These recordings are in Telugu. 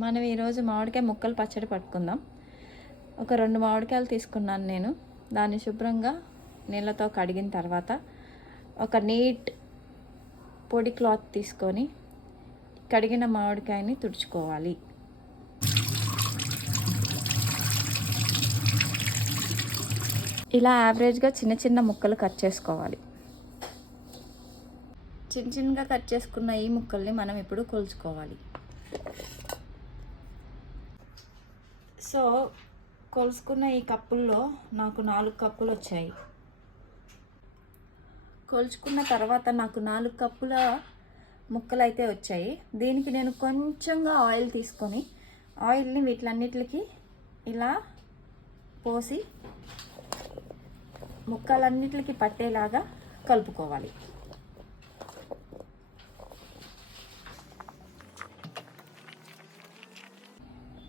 మనం ఈరోజు మామిడికాయ ముక్కలు పచ్చడి పట్టుకుందాం. ఒక 2 మామిడికాయలు తీసుకున్నాను నేను. దాన్ని శుభ్రంగా నీళ్ళతో కడిగిన తర్వాత ఒక నీట్ పొడి క్లాత్ తీసుకొని కడిగిన మామిడికాయని తుడుచుకోవాలి. ఇలా యావరేజ్గా చిన్న చిన్న ముక్కలు కట్ చేసుకోవాలి. చిన్నగా కట్ చేసుకున్న ఈ ముక్కల్ని మనం ఇప్పుడు కొలుచుకోవాలి. సో కొలుసుకున్న ఈ కప్పుల్లో నాకు 4 కప్పులు వచ్చాయి. కొలుచుకున్న తర్వాత నాకు 4 కప్పుల ముక్కలు అయితే వచ్చాయి. దీనికి నేను కొంచెంగా ఆయిల్ తీసుకొని ఆయిల్ని వీటిలన్నిటికి ఇలా పోసి ముక్కలన్నిటికి పట్టేలాగా కలుపుకోవాలి.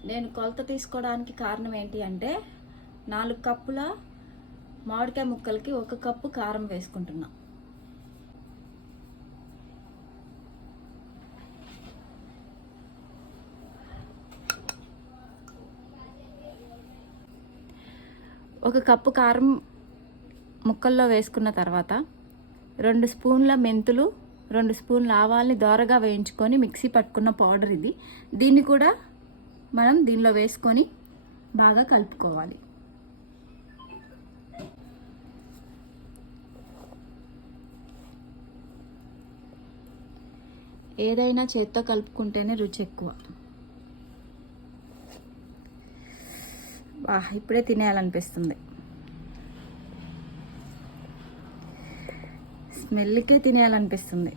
నేను కొలత తీసుకోవడానికి కారణం ఏంటి అంటే 4 కప్పుల మామిడికాయ ముక్కలకి 1 కప్పు కారం వేసుకుంటున్నా. ఒక కప్పు కారం ముక్కల్లో వేసుకున్న తర్వాత 2 స్పూన్ల మెంతులు, 2 స్పూన్ల ఆవాల్ని దోరగా వేయించుకొని మిక్సీ పట్టుకున్న పౌడర్ ఇది. దీన్ని కూడా మనం దీనిలో వేసుకొని బాగా కలుపుకోవాలి. ఏదైనా చేత్తో కలుపుకుంటేనే రుచి ఎక్కువ. ఇప్పుడే తినేయాలనిపిస్తుంది. స్మెల్కే తినేయాలనిపిస్తుంది.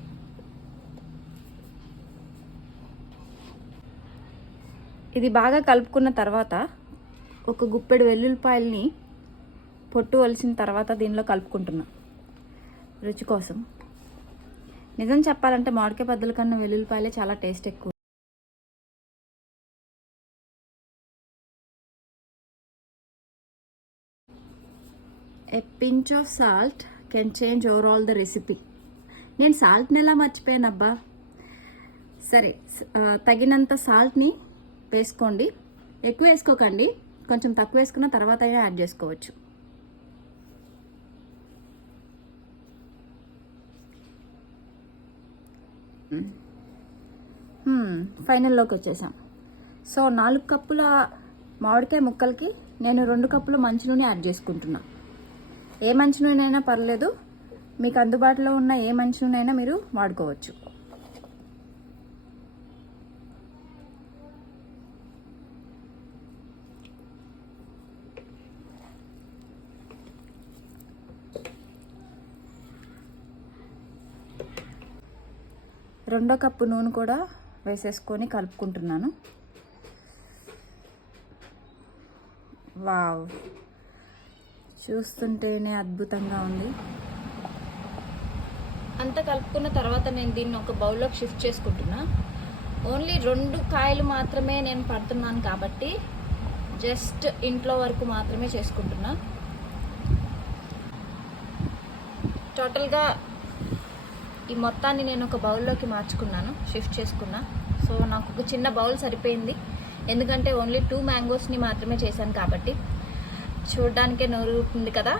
ఇది బాగా కలుపుకున్న తర్వాత ఒక గుప్పెడు వెల్లుల్లిపాయల్ని పొట్టు వలిసిన తర్వాత దీనిలో కలుపుకుంటున్నా రుచి కోసం. నిజం చెప్పాలంటే మామిడికాయ బద్దల కన్నా వెల్లుల్లిపాయలే చాలా టేస్ట్ ఎక్కువ. A pinch of salt can change overall the recipe. నేను సాల్ట్ని ఎలా మర్చిపోయానబ్బా. సరే, తగినంత సాల్ట్ని వేసుకోండి. ఎక్కువ వేసుకోకండి, కొంచెం తక్కువ వేసుకున్న తర్వాత యాడ్ చేసుకోవచ్చు. ఫైనల్లోకి వచ్చేసాం. సో 4 కప్పుల మామిడికాయ ముక్కలకి నేను 2 కప్పుల మంచినూనె యాడ్ చేసుకుంటున్నా. ఏ మంచినూనె అయినా పర్లేదు, మీకు అందుబాటులో ఉన్న ఏ మంచినూనె అయినా మీరు వాడుకోవచ్చు. రెండో కప్పు నూనె కూడా వేసేసుకొని కలుపుకుంటున్నాను. వావ్, చూస్తుంటేనే అద్భుతంగా ఉంది. అంతా కలుపుకున్న తర్వాత నేను దీన్ని ఒక బౌల్లోకి షిఫ్ట్ చేసుకుంటున్నా. ఓన్లీ 2 కాయలు మాత్రమే నేను పడుతున్నాను కాబట్టి జస్ట్ ఇంట్లో వరకు మాత్రమే చేసుకుంటున్నా. టోటల్గా ఈ మొత్తాన్ని నేను ఒక బౌల్లోకి మార్చుకున్నాను, షిఫ్ట్ చేసుకున్నా. సో నాకు ఒక చిన్న బౌల్ సరిపోయింది, ఎందుకంటే ఓన్లీ 2 మ్యాంగోస్ని మాత్రమే చేశాను కాబట్టి. చూడడానికే నోరు ఊరుతుంది కదా.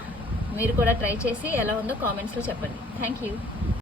మీరు కూడా ట్రై చేసి ఎలా ఉందో కామెంట్స్లో చెప్పండి. Thank you.